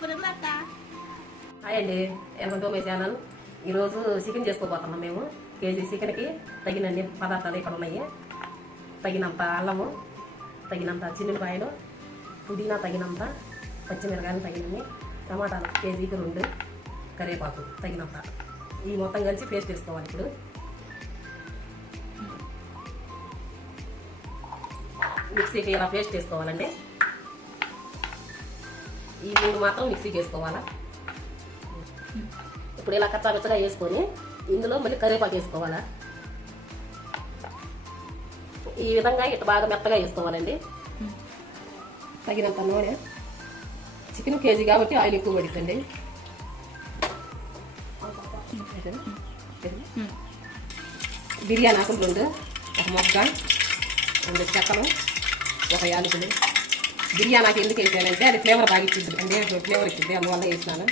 Hi అండి, welcome to my channel. ఈరోజు chicken చేసుకోబోతున్నాం. మేము కేజీ చికెన్కి తగినన్ని పదార్థాలు ఇక్కడ ఉన్నాయి. తగినంత అల్లము, తగినంత చిన్నులపాయలు, పుదీనా తగినంత, పచ్చిమిరకాయలు తగినన్ని, టమాటాలు కేజీకి 2, కరివేపాకు తగినంత. ఈ మొత్తం కలిసి పేస్ట్ వేసుకోవాలి. ఇప్పుడు మిక్సీకి ఇలా పేస్ట్ వేసుకోవాలండి. ఈ 3 మాత్రం మిక్సీకి వేసుకోవాలా. ఇప్పుడు ఇలా కచ్చాపచ్చగా వేసుకొని ఇందులో మళ్ళీ కరివేపాకు వేసుకోవాలా. ఈ విధంగా ఇట్లా బాగా మెత్తగా వేసుకోవాలండి. తగినంత నూనె, చికెన్ కేజీ కాబట్టి ఆయిల్ ఎక్కువ పడుతుంది. బిర్యానీ ఆకులు 2, ఒక మొగ్గ, 2 చెక్కలు, ఒక యాలకులు. బిర్యానీ ఆకు ఎందుకు వేసానంటే అది ఫ్లేవర్ బాగా ఇచ్చింది అండి, ఫ్లేవర్ ఇచ్చింది, అందువల్ల వేసినాను.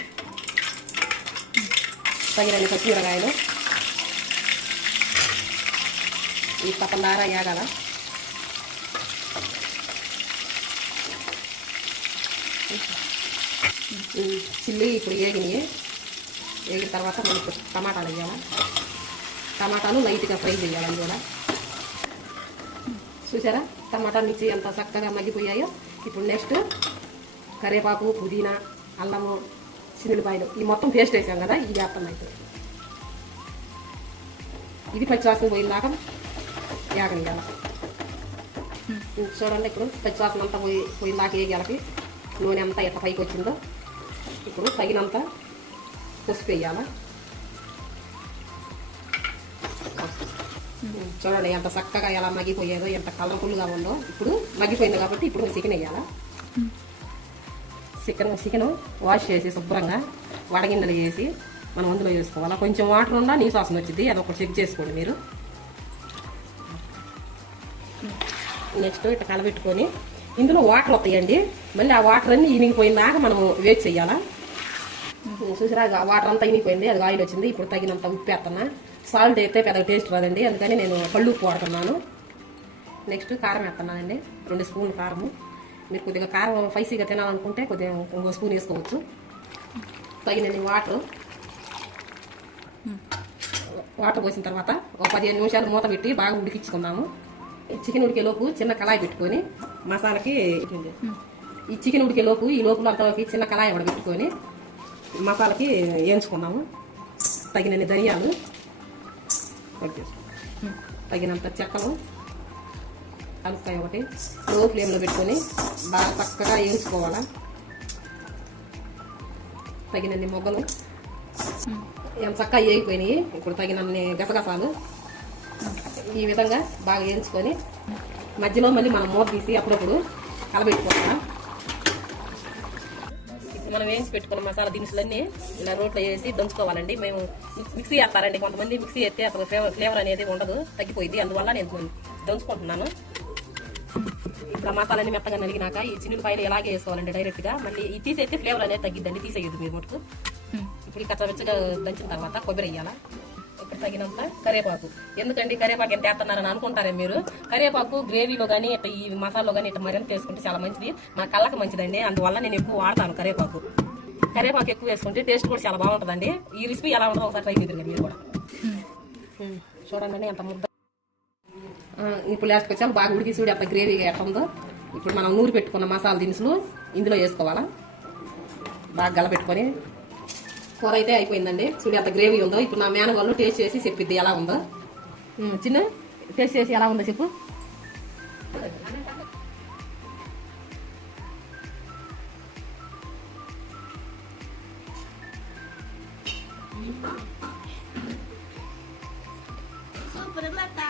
తగినన్ని పచ్చిమిరకాయలు, ఈ పక్కన యాగాల. చిల్లి ఇప్పుడు వేగినాయి. వేగిన తర్వాత మనకు టమాటాలు వేయాలి. టమాటాలు లైట్గా ఫ్రై చేయాలి. అందువల్ల చూసారా టమాటా మిర్చి ఎంత చక్కగా మగ్గిపోయాయో. ఇప్పుడు నెక్స్ట్ కరివేపాకు, పుదీనా, అల్లము, చిన్నులపాయలు ఈ మొత్తం పేస్ట్ వేసాం కదా, ఇది వేస్తాం. అయితే ఇది పచ్చివాసన పోయిందాక వేగనియాలి. చూడండి, ఇప్పుడు పచ్చివాసన అంతా పోయిందాక వేయాలకి. నూనె అంతా ఎంత పైకి వచ్చిందో ఇప్పుడు తగినంత పసుపు వేయాలి. చూడండి ఎంత చక్కగా ఎలా మగ్గిపోయేదో, ఎంత కలర్ఫుల్గా ఉందో. ఇప్పుడు మగ్గిపోయింది కాబట్టి ఇప్పుడు చికెన్ వేయాలా. చికెన్ వాష్ చేసి శుభ్రంగా వడగిన్నెలు వేసి మనం అందులో వేసుకోవాలి. కొంచెం వాటర్ ఉన్నా నీసు వాసన వచ్చింది, అదొకటి చెక్ చేసుకోండి మీరు. నెక్స్ట్ ఇట్లా కలబెట్టుకొని ఇందులో వాటర్ వస్తాయండి. మళ్ళీ ఆ వాటర్ అన్ని ఇనిగిపోయిందాక మనం వేట్ చేయాలా. చూసిరా వాటర్ అంతా ఇనిగిపోయింది, అది ఆయిల్ వచ్చింది. ఇప్పుడు తగినంత ఉప్పు వేస్తున్నా. సాల్ట్ అయితే పెద్దగా టేస్ట్ రాదండి, అందుకని నేను కళ్ళు ఉప్పు వాడుతున్నాను. నెక్స్ట్ కారం వేస్తున్నానండి, 2 స్పూన్లు కారము. మీరు కొద్దిగా కారం స్పైసీగా తినాలనుకుంటే కొద్దిగా 1 స్పూన్ వేసుకోవచ్చు. తగినన్ని వాటర్ పోసిన తర్వాత ఒక 15 నిమిషాలు మూత పెట్టి బాగా ఉడికించుకుందాము. చికెన్ ఉడికేలోపు చిన్న కళాయి పెట్టుకొని మసాలాకి ఈ చికెన్ ఉడికేలోపు ఈ లోపల అంతలోకి చిన్న కళాయి కూడా పెట్టుకొని మసాలాకి వేయించుకుందాము. తగినన్ని ధనియాలు, తగినంత చెక్కలు, కలుపుకాయ ఒకటి లో ఫ్లేమ్లో పెట్టుకొని బాగా చక్కగా వేయించుకోవాలా. తగినన్ని మొగ్గలు ఎంత చక్కగా వేగిపోయినాయి. ఇప్పుడు తగినన్ని గసగసాలు ఈ విధంగా బాగా వేయించుకొని మధ్యలో మళ్ళీ మనం మూత తీసి అప్పుడప్పుడు కలబెట్టుకోవాలా. ఇప్పుడు మనం వేయించి పెట్టుకున్న మసాలా దినుసులన్నీ ఇలా రోట్లో వేసి దంచుకోవాలండి. మేము మిక్సీ వేస్తారండి, కొంతమంది మిక్సీ వేస్తే అసలు ఫ్లేవర్ అనేది ఉండదు, తగ్గిపోయింది. అందువల్ల నేను దంచుకుంటున్నాను. ఇప్పుడు ఆ మసాలాన్ని మెత్తగా నలిగినాక ఈ చిన్నులపాయలు ఎలాగే వేసుకోవాలండి డైరెక్ట్గా. మళ్ళీ ఇది తీసేస్తే ఫ్లేవర్ అనేది తగ్గిద్దండి, తీసేయద్దు మీరు మటుకు. ఇప్పుడు ఈ కచ్చవెచ్చగా దంచిన తర్వాత కొబ్బరి వేయాలా. ఇప్పుడు తగినంత కరివేపాకు. ఎందుకండి కరివేపాకు ఎంత వేస్తున్నారని అనుకుంటారే మీరు. కరివేపాకు గ్రేవీలో కానీ ఇట్లా ఈ మసాలాలో కానీ ఇట్లా మరింత వేసుకుంటే చాలా మంచిది, మా కళ్ళకి మంచిదండి. అందువల్ల నేను ఎక్కువ వాడతాను కరివేపాకు. కరివేపాకు ఎక్కువ వేసుకుంటే టేస్ట్ కూడా చాలా బాగుంటుందండి. ఈ రెసిపీ ఎలా ఉంటుందో ఒకసారి ట్రై చేద్దరు మీరు కూడా. చూడండి ఎంత ముద్ద. ఇప్పుడు లాస్ట్కి వచ్చాము బాగా ఉడికి చూడి అంత గ్రేవీగా ఎట్లా ఉందో. ఇప్పుడు మనం నూరు పెట్టుకున్న మసాలా దినుసులు ఇందులో వేసుకోవాలా. బాగా గలపెట్టుకొని కూర అయితే అయిపోయిందండి. చూడి అంత గ్రేవీ ఉందో. ఇప్పుడు నా మేనగోళ్ళు టేస్ట్ చేసి చెప్పిద్ది ఎలా ఉందో. చిన్న టేస్ట్ చేసి ఎలా ఉందో చెప్పు. Super mata.